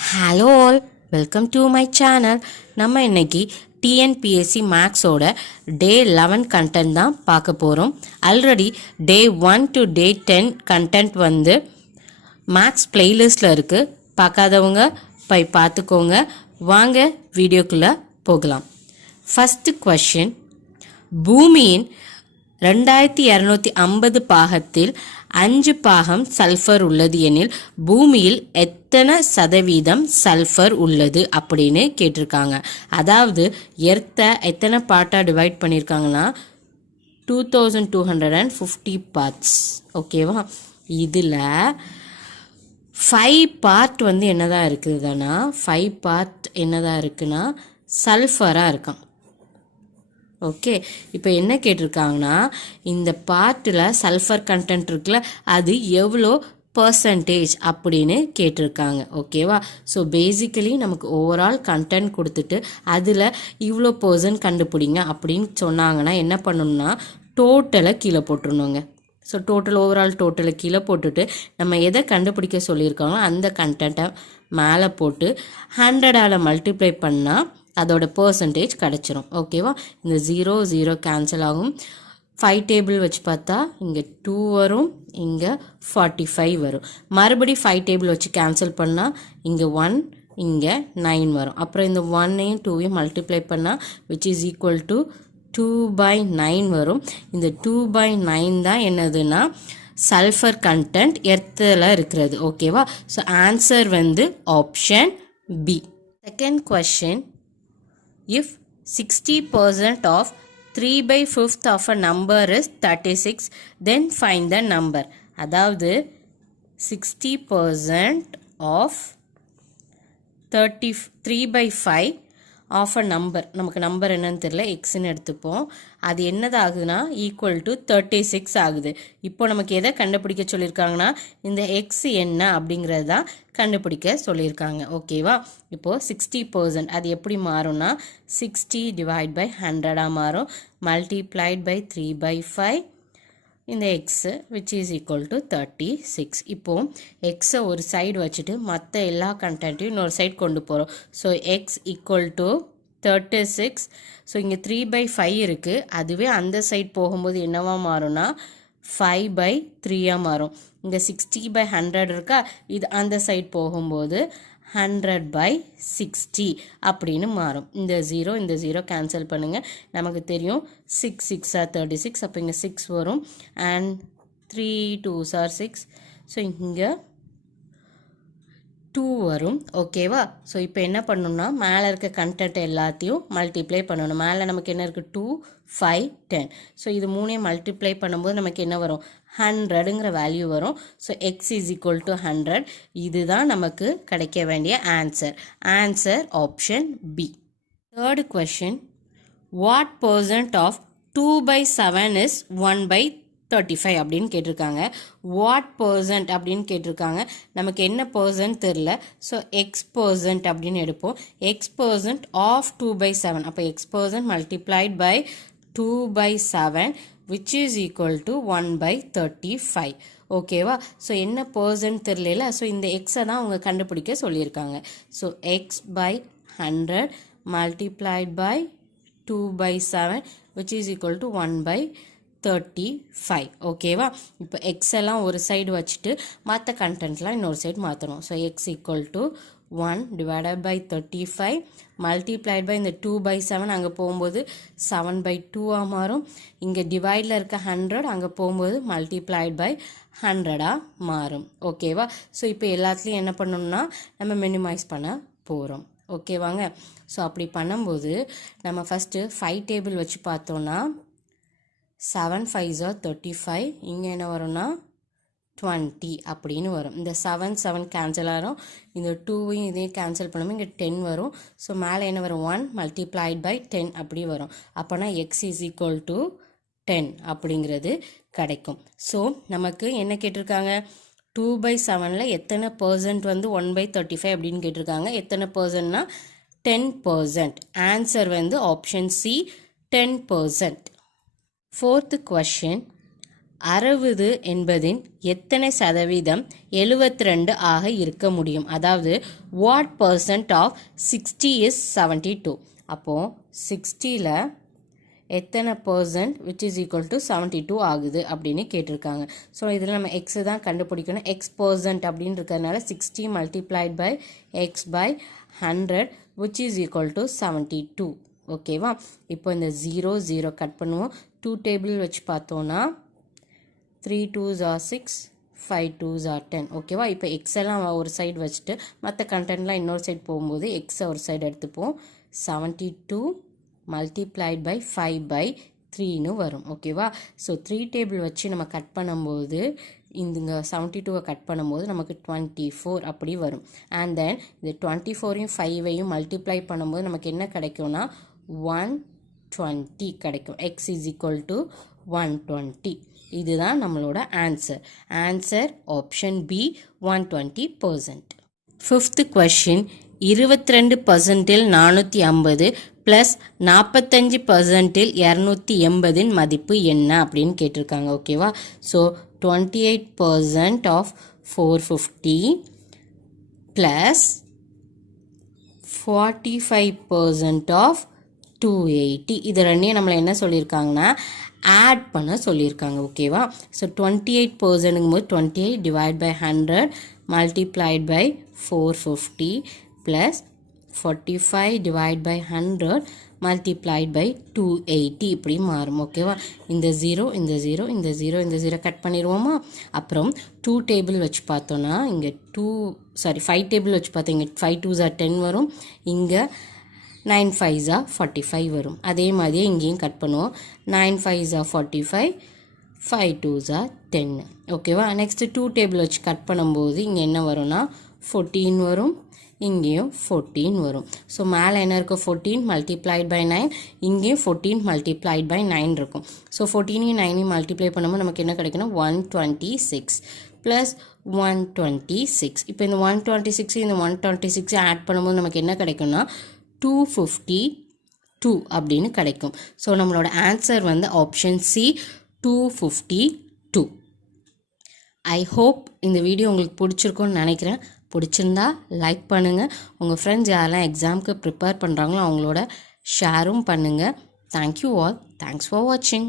Hello all, welcome to my channel. நம்ம இன்னைக்கு TNPSC மேக்ஸோட டே 11 content தான் பார்க்க போகிறோம். Already day 1 to day 10 content வந்து மேக்ஸ் பிளேலிஸ்டில் இருக்குது. பார்க்காதவங்க போய் பார்த்துக்கோங்க. வாங்க வீடியோக்குள்ளே போகலாம். ஃபஸ்ட்டு கொஷின், பூமியின் 2250 பாகத்தில் 5 பாகம் சல்ஃபர் உள்ளது எனில் பூமியில் எத்தனை சதவீதம் சல்ஃபர் உள்ளது அப்படின்னு கேட்டிருக்காங்க. அதாவது எர்த்தை எத்தனை பார்ட்டாக டிவைட் பண்ணியிருக்காங்கன்னா 2250 பார்ட்ஸ். ஓகேவா? இதில் 5 பார்ட் வந்து என்னதான் இருக்குதுன்னா 5 பார்ட் என்னதான் இருக்குன்னா சல்ஃபராக இருக்கான். ஓகே, இப்போ என்ன கேட்டிருக்காங்கன்னா இந்த பார்ட்டில் சல்ஃபர் கண்டென்ட் இருக்குல்ல, அது எவ்வளோ பர்சன்டேஜ் அப்படின்னு கேட்டிருக்காங்க. ஓகேவா? ஸோ பேசிக்கலி நமக்கு ஓவரால் கண்டென்ட் கொடுத்துட்டு அதில் இவ்வளோ பர்சன்ட் கண்டுபிடிங்க அப்படின்னு சொன்னாங்கன்னா என்ன பண்ணணும்னா டோட்டலை கீழே போட்டுருணுங்க. ஸோ ஓவரால் டோட்டலை கீழே போட்டுட்டு நம்ம எதை கண்டுபிடிக்க சொல்லியிருக்காங்களோ அந்த கண்டென்ட்டை மேலே போட்டு 100ஆல் மல்டிப்ளை பண்ணால் அதோட பர்சன்டேஜ் கிடச்சிரும். ஓகேவா? இந்த 0 கேன்சல் ஆகும். 5 டேபிள் வச்சு பார்த்தா இங்கே 2 வரும், இங்கே 45 வரும். மறுபடி 5 டேபிள் வச்சு கேன்சல் பண்ணால் இங்கே 1, இங்கே 9 வரும். அப்புறம் இந்த 1ஐயும் 2ஐயும் மல்டிப்ளை பண்ணால் விச் இஸ் ஈக்குவல் டு 2/9 வரும். இந்த 2/9 தான் என்னதுன்னா சல்ஃபர் கண்டென்ட் எர்த்தில் இருக்கிறது. ஓகேவா? ஸோ ஆன்சர் வந்து option B. Second question, if 60% of 3/5 of a number is 36, then find the number. அதாவது 60% of 3/5 ஆஃப் அ நம்பர், நமக்கு நம்பர் என்னன்னு தெரியல, எக்ஸ்ன்னு எடுத்துப்போம். அது என்னது ஆகுதுன்னா ஈக்குவல் டு 36 ஆகுது. இப்போ நமக்கு எதை கண்டுபிடிக்க சொல்லியிருக்காங்கன்னா இந்த எக்ஸ் என்ன அப்படிங்கிறது தான் கண்டுபிடிக்க சொல்லியிருக்காங்க. ஓகேவா? இப்போது 60% அது எப்படி மாறும்னா 60 டிவைட் பை 100ஆக மாறும், மல்டிப்ளைட் பை 3/5 இந்த x which is equal to 36. இப்போது எக்ஸை ஒரு சைடு வச்சுட்டு மற்ற எல்லா கண்டென்ட்டையும் இன்னொரு சைடு கொண்டு போகிறோம். So X equal to 36. So இங்கே 3/5 இருக்குது, அதுவே அந்த சைடு போகும்போது என்னவா மாறும்னா 5/3 மாறும். இங்கே 60/100 இருக்கா, இது அந்த சைடு போகும்போது 100/60 அப்படின்னு மாறும். இந்த 0 கேன்சல் பண்ணுங்கள். நமக்கு தெரியும் 6 6 36. அப்போ இங்கே 6 வரும் அண்ட் 3 2s 6. ஸோ இங்கே 2 வரும். ஓகேவா? ஸோ இப்போ என்ன பண்ணணும்னா மேலே இருக்க கண்டென்ட் எல்லாத்தையும் மல்டிப்ளை பண்ணணும். மேலே நமக்கு என்ன இருக்குது 2 5 10. ஸோ இது மூணையும் மல்டிப்ளை பண்ணும்போது நமக்கு என்ன வரும் 100ங்கிற வேல்யூ வரும். So X is equal to 100. இதுதான் நமக்கு கிடைக்க வேண்டிய answer. Answer option B. Third question, what percent of 2/7 is 1/35 அப்படின்னு கேட்டிருக்காங்க. வாட் பர்சன்ட் அப்படின்னு கேட்டிருக்காங்க. நமக்கு என்ன பர்சன்ட் தெரில. ஸோ எக்ஸ் பர்சன்ட் அப்படின்னு எடுப்போம். X percent of 2/7. அப்போ X percent multiplied by 2/7 which is equal to 1/35. ஓகேவா? ஸோ என்ன பர்சன்ட் தெரியல. ஸோ இந்த எக்ஸை தான் அவங்க கண்டுபிடிக்க சொல்லியிருக்காங்க. So X by 100 multiplied by 2/7 which is equal to 1/35. ஓகேவா? இப்போ எக்ஸ் எல்லாம் ஒரு சைடு வச்சுட்டு மற்ற கண்டென்ட்லாம் இன்னொரு சைடு மாற்றணும். So X equal to 1 divided by 35 multiplied by இந்த 2/7 அங்கே போகும்போது 7/2 மாறும். இங்கே டிவைடில் இருக்க 100 அங்கே போகும்போது multiplied by 100 மாறும். ஓகேவா? ஸோ இப்போ எல்லாத்துலேயும் என்ன பண்ணணும்னா நம்ம மினிமைஸ் பண்ண போகிறோம். ஓகேவாங்க? ஸோ அப்படி பண்ணும்போது நம்ம ஃபஸ்ட்டு 5 டேபிள் வச்சு பார்த்தோன்னா 7 5s 35. இங்கே என்ன வரும்னா 20 அப்படின்னு வரும். இந்த 7 கேன்சல் ஆகும். இந்த 2வையும் இதையும் கேன்சல் பண்ணும்போது இங்கே 10 வரும். ஸோ மேலே என்ன வரும் 1 மல்டிப்ளைட் பை 10 அப்படி வரும். அப்போனா எக்ஸ் இஸ் ஈக்குவல் டு 10 அப்படிங்கிறது கிடைக்கும். ஸோ நமக்கு என்ன கேட்டிருக்காங்க 2/7 எத்தனை பர்சன்ட் வந்து 1/35 அப்படின்னு கேட்டிருக்காங்க. எத்தனை பர்சன்ட்னா 10%. ஆன்சர் வந்து ஆப்ஷன் சி 10%. ஃபோர்த்து கொஷின், 60 என்பதின் எத்தனை சதவீதம் 72 ஆக இருக்க முடியும்? அதாவது what percent of 60 is 72? அப்போது 60ல் எத்தனை percent which is equal to 72 ஆகுது அப்படின்னு கேட்டிருக்காங்க. ஸோ இதில் நம்ம எக்ஸு தான் கண்டுபிடிக்கணும். எக்ஸ் பர்சன்ட் அப்படின்னு இருக்கிறதுனால 60 multiplied by X by 100 which is equal to 72. ஓகேவா? இப்போ இந்த 0 கட் பண்ணுவோம். 2 டேபிள் வச்சு பார்த்தோன்னா 3 2s are 6, 5 2s are 10. ஓகேவா? இப்போ எக்ஸ் எல்லாம் ஒரு சைடு வச்சுட்டு மற்ற கண்டென்ட்லாம் இன்னொரு சைடு போகும்போது எக்ஸை ஒரு சைடு எடுத்துப்போம். 72 மல்டிப்ளைட் பை 5 பை 3ன்னு வரும். ஓகேவா? ஸோ 3 டேபிள் வச்சு நம்ம கட் பண்ணும்போது இங்கே 72 கட் பண்ணும்போது நமக்கு 24 அப்படி வரும். அண்ட் தென் இந்த 24ஐயும் 5ஐயும் மல்டிப்ளை பண்ணும்போது நமக்கு என்ன கிடைக்கும்னா 120 கிடைக்கும். X is equal to 120. இதுதான் நம்மளோட answer. Answer option B 120%. Fifth question 22%ல் 450 ப்ளஸ் 45%ல் 280 மதிப்பு என்ன அப்படின்னு கேட்டிருக்காங்க. ஓகேவா? So 28% of 450 plus 45% of 280. இது ரெண்டையும் நம்மளை என்ன சொல்லியிருக்காங்கன்னா ஆட் பண்ண சொல்லியிருக்காங்க. ஓகேவா? ஸோ 28%ங்கும் போது 28 divide by 100 multiplied by 450 plus 45 divide by 100 multiplied by 280 இப்படி மாறும். ஓகேவா? இந்த 0 இந்த 0 இந்த 0 இந்த 0 கட் பண்ணிடுவோமா? அப்புறம் 2 டேபிள் வச்சு பார்த்தோன்னா இங்கே 5 டேபிள் வச்சு பார்த்தோம். இங்கே 5 2s are 10 வரும். இங்கே 9 5s are 45 வரும். அதே மாதிரியே இங்கேயும் கட் பண்ணுவோம். 9 5s are 45, 5 2s are 10. ஓகேவா? நெக்ஸ்ட்டு 2 டேபிள் வச்சு கட் பண்ணும்போது இங்கே என்ன வரும்னா 14 வரும். இங்கேயும் 14 வரும். ஸோ மேலே என்ன இருக்கும்? 14 மல்டிப்ளைட் பை 9. இங்கேயும் 14 மல்டிப்ளைட் பை 9 இருக்கும். ஸோ 14ஐயும் 9ஐயும் மல்டிப்ளை பண்ணும்போது நமக்கு என்ன கிடைக்குன்னா 126 ப்ளஸ் 126. இப்போ இந்த 126 இந்த 126 ஆட் பண்ணும்போது நமக்கு என்ன கிடைக்கும்னா 252 அப்படின்னு கிடைக்கும். ஸோ நம்மளோட ஆன்சர் வந்து ஆப்ஷன் சி 252. ஐ ஹோப் இந்த வீடியோ உங்களுக்கு பிடிச்சிருக்கும்னு நினைக்கிறேன். பிடிச்சிருந்தா லைக் பண்ணுங்கள். உங்கள் ஃப்ரெண்ட்ஸ் யாரெல்லாம் எக்ஸாமுக்கு ப்ரிப்பேர் பண்ணுறாங்களோ அவங்களோட ஷேரும் பண்ணுங்கள். Thank you all. தேங்க்ஸ் ஃபார் வாட்சிங்.